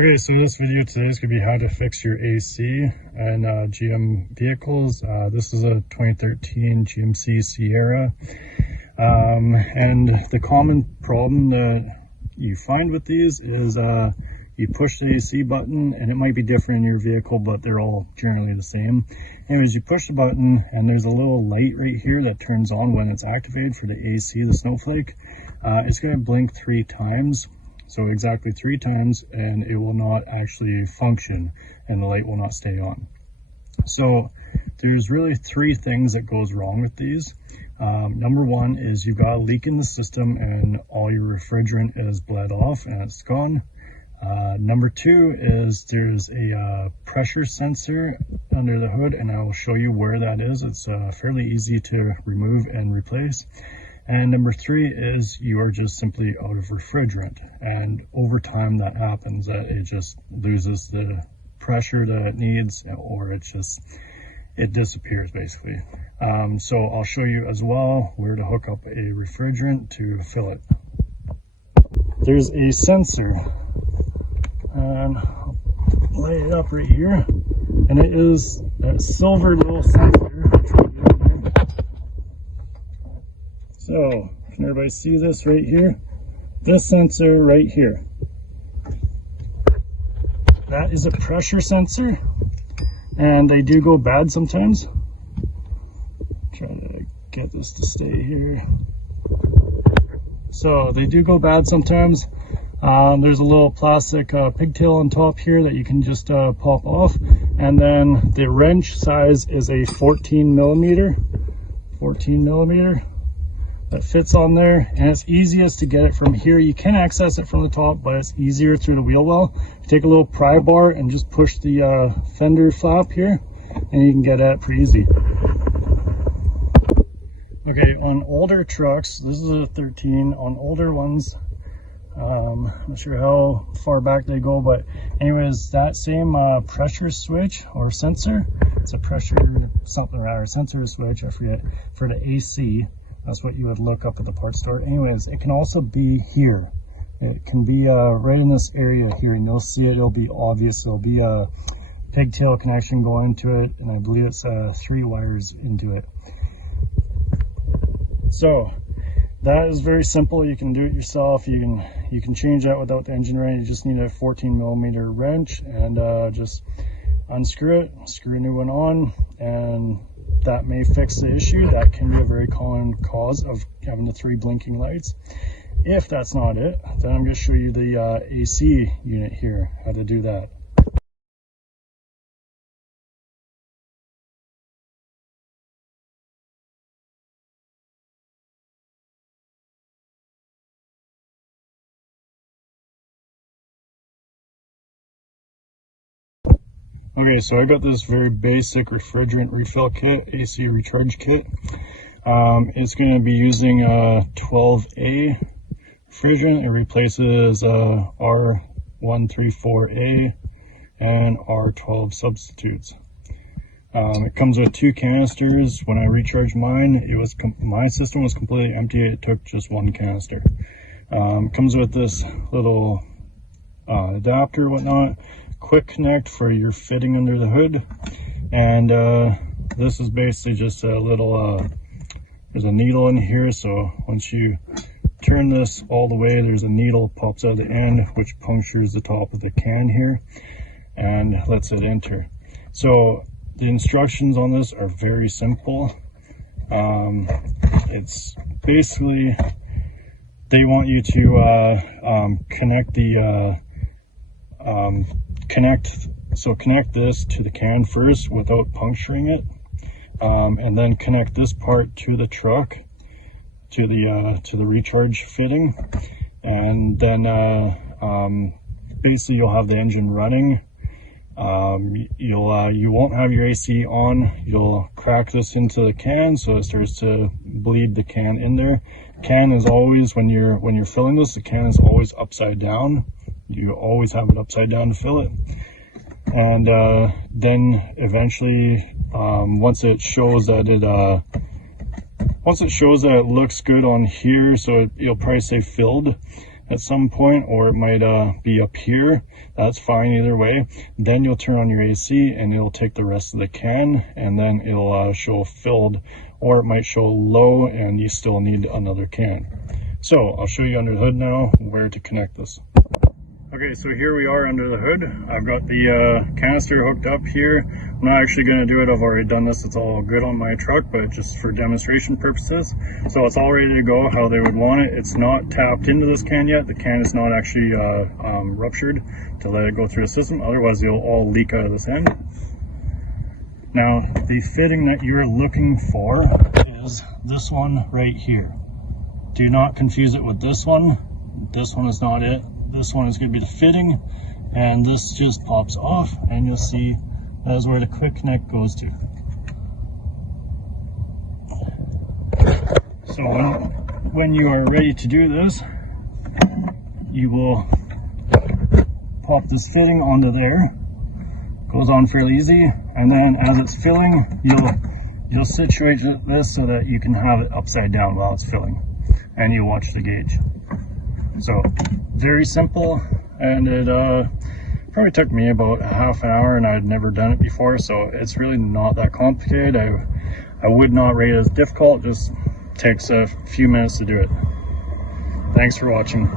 Okay, so this video today is going to be how to fix your AC and GM vehicles. This is a 2013 GMC Sierra. And the common problem that you find with these is you push the AC button, and it might be different in your vehicle, but they're all generally the same. Anyways, you push the button and there's a little light right here that turns on when it's activated for the AC, the snowflake. It's going to blink 3 times. So exactly 3 times, and it will not actually function and the light will not stay on. So there's really 3 things that goes wrong with these. Number 1 is you've got a leak in the system and all your refrigerant is bled off and it's gone. Number 2 is there's a pressure sensor under the hood, and I will show you where that is. It's fairly easy to remove and replace. And number 3 is you are just simply out of refrigerant, and over time that happens, that it just loses the pressure that it needs, or it disappears basically. So I'll show you as well where to hook up a refrigerant to fill it. There's a sensor, and I'll lay it up right here, and it is a silver little sensor. So, can everybody see this right here? This sensor right here. That is a pressure sensor, and they do go bad sometimes. Try to get this to stay here. So, they do go bad sometimes. There's a little plastic pigtail on top here that you can just pop off. And then the wrench size is a 14 millimeter. That fits on there, and it's easiest to get it from here. You can access it from the top, but it's easier through the wheel well. You take a little pry bar and just push the fender flap here, and you can get at it pretty easy. Okay, on older trucks, this is a 13. On older ones, I'm not sure how far back they go, but anyways, that same pressure switch or sensor, it's a pressure something or sensor switch, I forget, for the AC. That's what you would look up at the parts store. Anyways, it can also be here. It can be right in this area here, and you'll see it. It'll be obvious. There'll be a pigtail connection going into it, and I believe it's 3 wires into it. So that is very simple. You can do it yourself. You can change that without the engine running. You just need a 14 millimeter wrench, and just unscrew it, screw a new one on, and that may fix the issue. That can be a very common cause of having the 3 blinking lights. If that's not it, then I'm going to show you the AC unit here, how to do that. Okay, so I got this very basic refrigerant refill kit, AC recharge kit. It's going to be using 12A refrigerant. It replaces R134A and R12 substitutes. It comes with 2 canisters. When I recharged mine, my system was completely empty. It took just 1 canister. It comes with this little adapter, whatnot. Quick connect for your fitting under the hood, and this is basically just a little there's a needle in here, so once you turn this all the way, there's a needle pops out of the end which punctures the top of the can here and lets it enter. So the instructions on this are very simple. It's basically, they want you to connect this to the can first without puncturing it, and then connect this part to the truck, to the recharge fitting, and then basically you'll have the engine running. You won't have your AC on. You'll crack this into the can so it starts to bleed the can in there. Can is always, when you're filling this, the can is always upside down. You always have it upside down to fill it. And then eventually, once it shows that it looks good on here, so you'll probably say filled, at some point, or it might be up here. That's fine either way. Then you'll turn on your AC and it'll take the rest of the can, and then it'll show filled, or it might show low and you still need another can. So I'll show you under the hood now where to connect this. Okay, so here we are under the hood. I've got the canister hooked up here. I'm not actually going to do it. I've already done this. It's all good on my truck, but just for demonstration purposes. So it's all ready to go how they would want it. It's not tapped into this can yet. The can is not actually ruptured to let it go through the system. Otherwise, it'll all leak out of this end. Now, the fitting that you're looking for is this one right here. Do not confuse it with this one. This one is not it. This one is going to be the fitting, and this just pops off, and you'll see that's where the quick connect goes to. So when you are ready to do this, you will pop this fitting onto there. Goes on fairly easy, and then as it's filling, you'll situate this so that you can have it upside down while it's filling, and you watch the gauge. So very simple, and it probably took me about a half an hour, and I'd never done it before, so it's really not that complicated. I would not rate it as difficult, just takes a few minutes to do it. Thanks for watching.